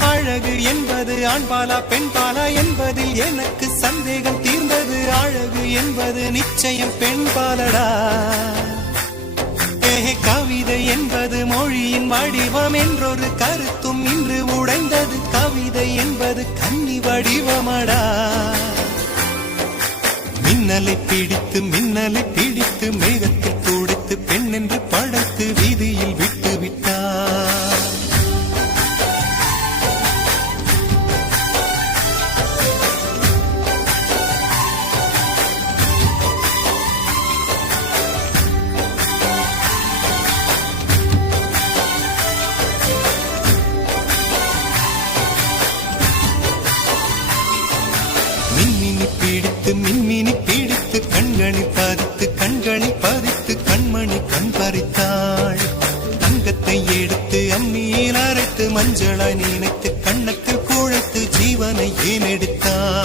அழகு என்பது ஆண்பாலா பெண்பாலா என்பதில் எனக்கு சந்தேகம் தீர்ந்தது. அழகு என்பது நிச்சயம் பெண்பாலடா. கவிதை என்பது மொழியின் வடிவம் என்றொரு கருத்தும் இன்று உடைந்தது. கவிதை என்பது கன்னி வடிவமடா. மின்னலை பிடித்து மேகத்தில் துடைத்து பெண் என்று படைத்து வீதியில் விட்டு விட்டார். மின்மினி பிடித்து கண்களில் பதித்து கண்மணி கண் பறித்தாள். தங்கத்தை எடுத்து அம்மியில் அரைத்து மஞ்சளாய் நினைத்து கண்ணத்தில் குழைத்து ஜீவனை ஏன் எடுத்தாள்.